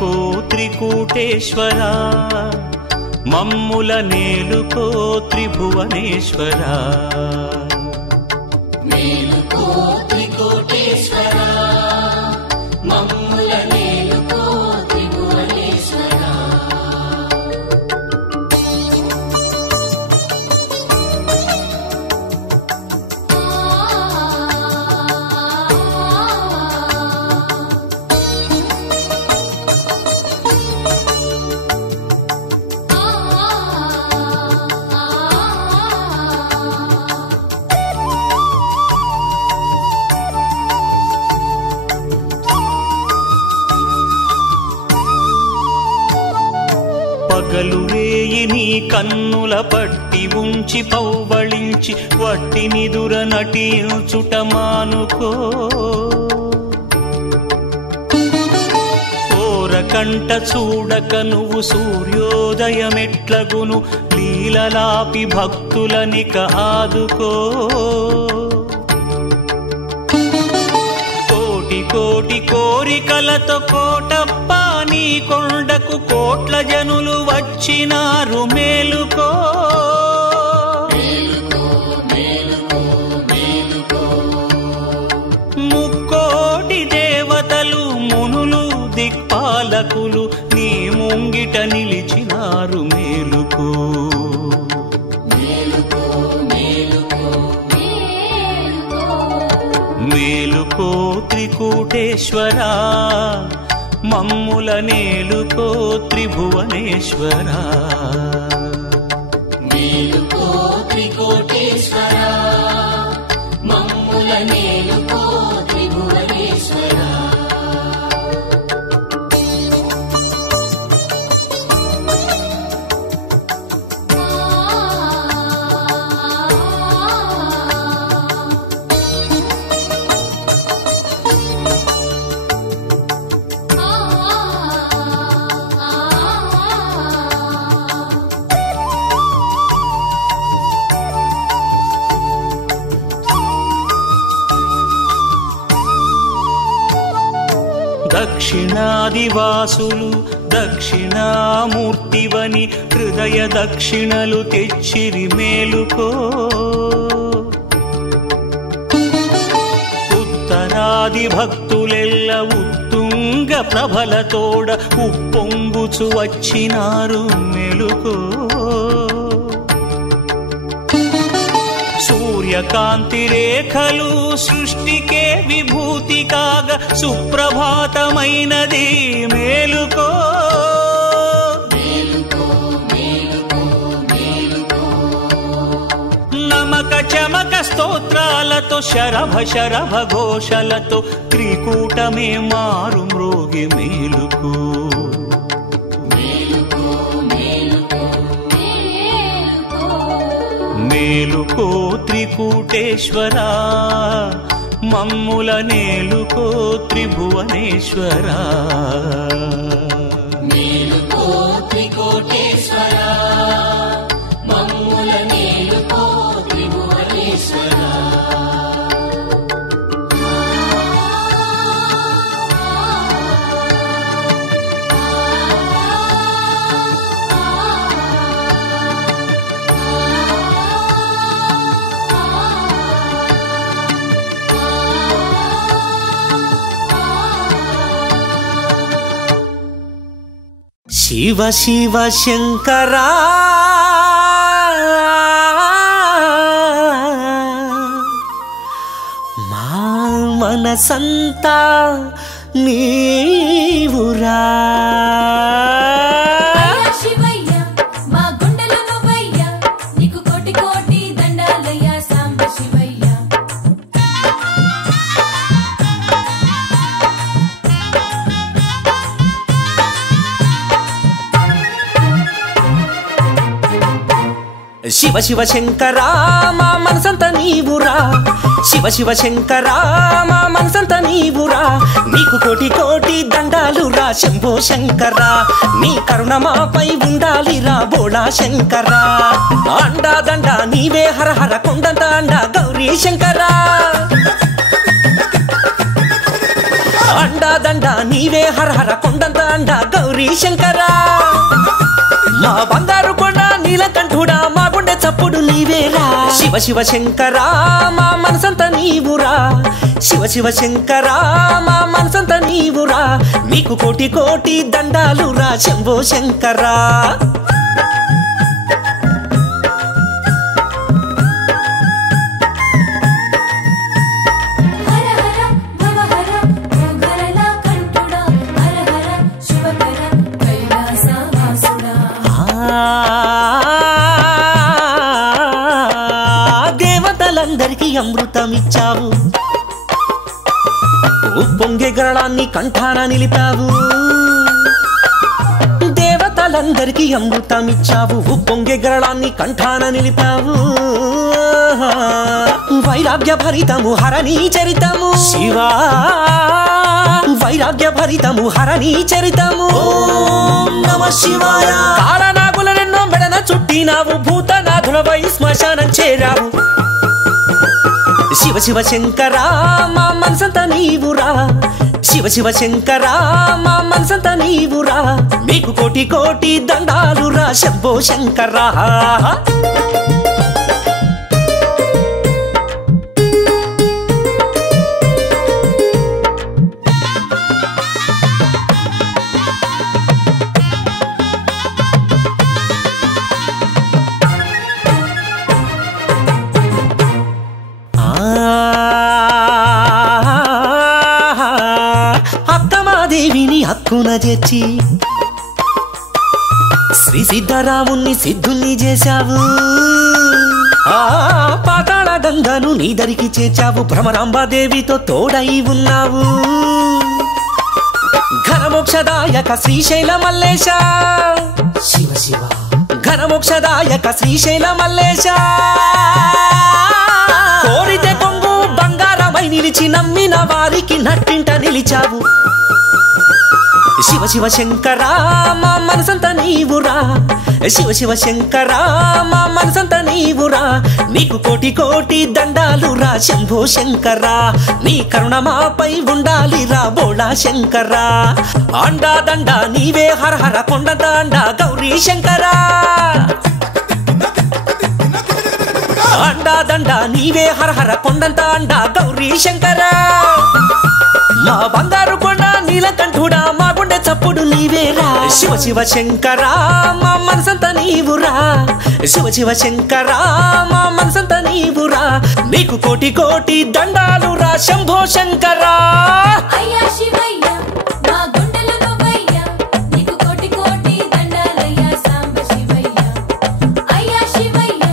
మేలుకో త్రికూటేశ్వరా మమ్ముల నేలుకో త్రిభువనేశ్వరా మేలుకో త్రికూటేశ్వరా మమ్ముల నేలుకో త్రిభువనేశ్వరా పగలు రేయి నీ కన్నుల పట్టి ఉంచి పౌవళించి వట్టి నిదుర నటించుట మానుకో ఓరకంట చూడక నువ్వు సూర్యోదయమెట్లగును లీలలాపి భక్తులనిక ఆదుకో కోటి కోటి కోరికలతో కోటప్ప నీ కొండకు కోట్ల జనులు వచ్చినారు మేలుకో ముక్కోటి దేవతలు మునులు దిక్పాలకులు నీ ముంగిట నిలిచినారు మేలుకో మేలుకో త్రికూటేశ్వరా మమ్ముల నేలుకో త్రిభువనేశ్వరా మేలుకో త్రికూటేశ్వరా మమ్ముల నేలుకో త్రిభువనేశ్వరా దక్షిణాదివాసులు దక్షిణామూర్తివని హృదయ దక్షిణలు తెచ్చిరి మేలుకో ఉత్తరాది భక్తులెల్ల ఉత్తుంగ ప్రభలతోడ ఉప్పొంగుచు వచ్చినారు మేలుకో సూర్యకాంతి రేఖలు సృష్టికే విభూతి కాగా సుప్రభాతమైనది మేలుకో నమక చమక స్తోత్రాలతో శరభ శరభ ఘోషలతో త్రికూటమే మారు మ్రోగి మేలుకో మేలుకో త్రికూటేశ్వరా మమ్ముల నేలుకో త్రిభువనేశ్వరా మేలుకో త్రికూటేశ్వరా మమ్ముల నేలుకో త్రిభువనేశ్వరా శివ శివ శంకరా మా మనసంతా నీవురా శివ శివ శంకరా మా మనసంత నీవురా శివ శివ శంకరా మా మనసంత నీవురా నీకు కోటి కోటి దండాలురా శంభో శంకరా నీ కరుణ మాపై ఉండాలిరా బోళా శంకరా అండా దండ నీవే హర హర కొండంత అండా గౌరీ శంకరా అండా అండా దండ నీవే హర హర కొండంత అండ గౌరీ శంకరా మా బంగారు కొండ నీలకంఠుడా మా గుండె చప్పుడు నీవేరా శివ శివ శంకరా మా మనసంత నీవురా శివ శివ శంకరా మా మనసంత నీవురా నీకు కోటి కోటి దండాలురా శంభో శంకరా దేవతలందరికీ అమృతమిచ్చావు ఉప్పొంగే గరళాన్ని కంఠాన నిలిపావు దేవతలందరికీ అమృతమిచ్చావు ఉప్పొంగే గరళాన్ని కంఠాన నిలిపావు వైరాగ్య భరితము హరణీ చరితము శివా వైరాగ్య భరితము హరణీ చరితము నమః శివాయ కాళనాగులనెన్నో మెడన చుట్టినావు భూతనాథులవై శ్మశానం చేరావు శివ శివ శంకరా మా మనసంత నీవురా శివ శివ శంకరా మా మనసంత నీవురా నీకు కోటి కోటి దండాలురా శంభో శంకరా అక్కమాదేవిని హక్కున చేర్చి శ్రీ సిద్ధరాముణ్ణి సిద్ధుణ్ణి చేశావు పాతాళ గంగను నీ దరికి చేర్చావు భ్రమరాంబాదేవితో తోడై ఉన్నావు ఘనమోక్షదాయక శ్రీశైల మల్లేశ శివ శివ ఘనమోక్షదాయక శ్రీశైల మల్లేశ కోరితే కొంగు బంగారమై నిలిచి నమ్మిన వారికి నట్టింట నిలిచావు శివ శివ శంకరా మా మనసంత నీవురా శివ శివ శంకరా మా మనసంత నీవురా నీకు కోటి కోటి దండాలురా శంభో శంకరా నీ కరుణ మాపై ఉండాలిరా బోళా శంకరా అండా దండ నీవే హర హర కొండంత అండ గౌరీ శంకరా అండా దండ నీవే హర హర కొండంత అండ గౌరీ శంకరా మా బంగారు కొండ నీలకంఠుడా మా గుండె చప్పుడు నీవేరా శివ శివ శంకరా మా మనసంత నీవురా శివ శివ శంకరా మా మనసంత నీవురా నీకు కోటి కోటి దండాలురా శంభో శంకరా అయ్యా శివయ్య మా గుండెలో నువ్వయ్యా నీకు కోటి కోటి దండాలయ్యా సాంబ శివయ్య అయ్యా శివయ్య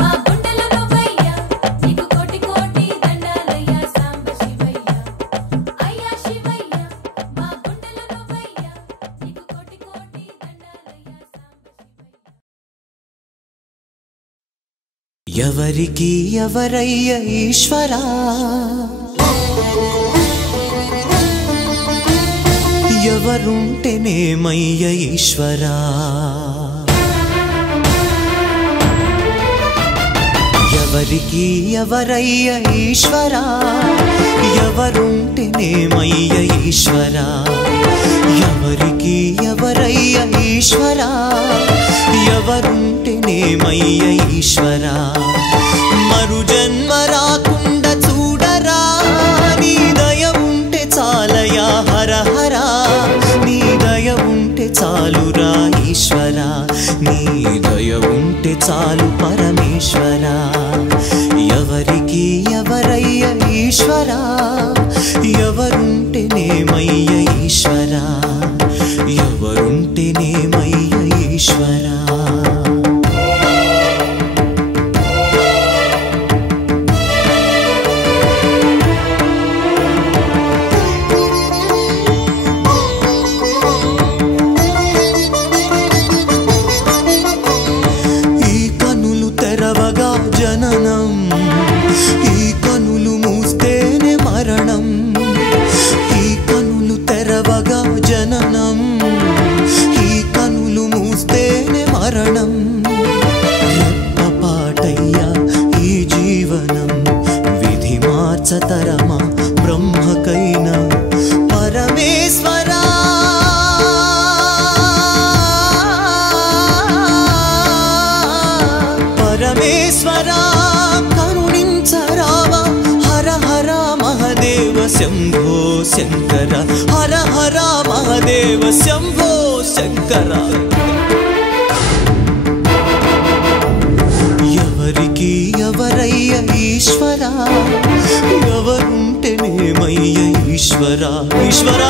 మా గుండెలో నువ్వయ్యా నీకు కోటి కోటి దండాలయ్యా సాంబ శివయ్య అయ్యా శివయ్య మా గుండెలో నువ్వయ్యా నీకు కోటి కోటి దండాలయ్యా సాంబ శివయ్య ఎవరికి ఎవరయ్య ఈశ్వరా ఎవరుంటేనేమయ్య ఈశ్వరా ఎవరికి ఎవరయ్య ఈశ్వరా ఎవరుంటేనేమయ్య ఈశ్వరా ఎవరికి ఎవరయ్య ఈశ్వరా ఎవరుంటేనేమయ్య ఈశ్వరా మరు జన్మ రాకుండా చూడరా నీ దయ ఉంటే చాలయా హర హరా నీ దయ ఉంటే చాలురా ఈశ్వరా నీ దయ ఉంటే చాలు పరమేశ్వరా ఎవరికి ఎవరయ్య ఈశ్వరా ఎవరుంటేనేమయ్య ఈశ్వరా ఎవరుంటేనేమయ్య ఈశ్వరా తెరవగా శంకర హర హర మహాదేవ శంభో శంకర ఎవరికి ఎవరయ్య ఈశ్వర ఎవరుంటేనేమయ్య ఈశ్వర ఈశ్వర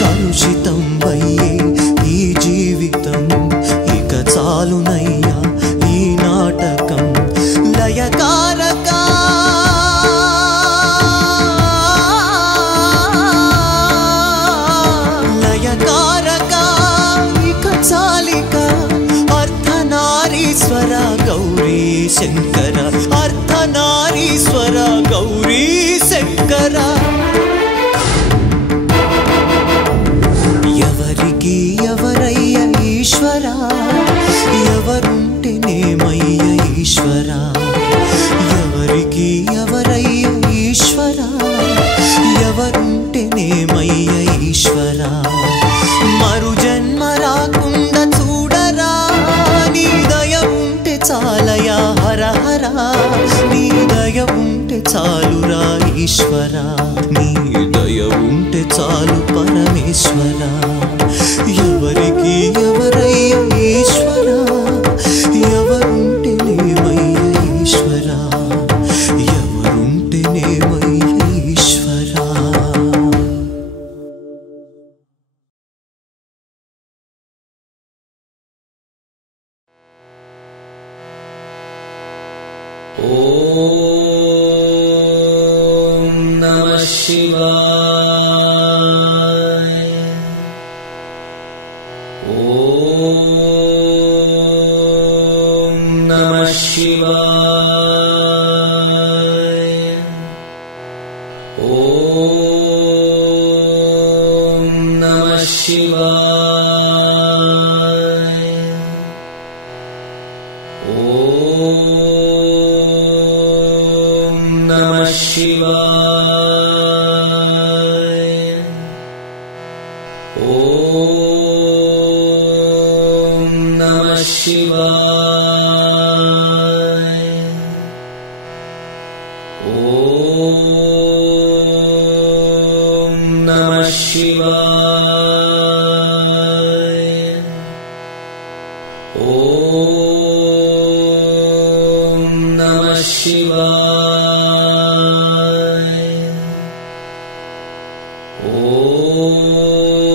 కలుషితం వయ్యే ఈ జీవితం ఇక చాలునయ్యా ఈ నాటకం లయకారక లయకారక ఇక చాలిక అర్ధనారీశ్వర గౌరీ శంకర అర్ధనారీశ్వర గౌరీ శంకర ఎవరయ్య ఈశ్వర ఎవరుంటేనేమయ్య ఈశ్వర ఎవరికి ఎవరయ్య ఈశ్వర ఎవరుంటేనేమయ్య ఈశ్వర మరు జన్మ రాకుండా చూడరా నీ దయ ఉంటే చాలయా హర హర నీ దయ ఉంటే చాలురా ఈశ్వర నీ దయ ఉంటే చాలు పరమేశ్వర ఎవరికి ఎవరయ్య ఈశ్వర ఎవరుంటేనేమయ్య ఈశ్వర ఎవరుంటేనేమయ్య ఈశ్వర ఓం నమః శివాయ ఓం నమః శివాయ ఓం నమః శివాయ ఓం నమః శివాయ ఓం నమః శివాయ ఓం నమః శివాయ ఓం నమః శివాయ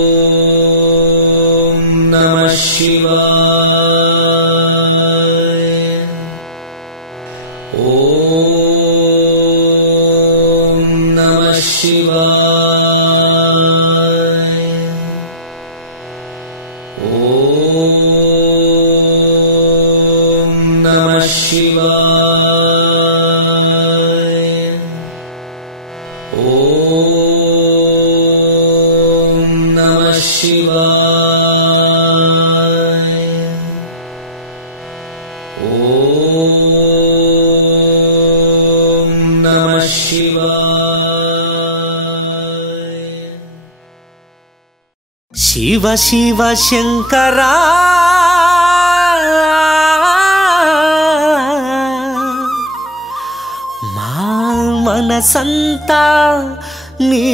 ఓం నమః శివాయ ఓం నమః శివాయ ఓం నమః శివాయ ఓం నమః శివాయ ఓం నమః శివాయ శివ శివ శంకరా మా మనసంతా నీ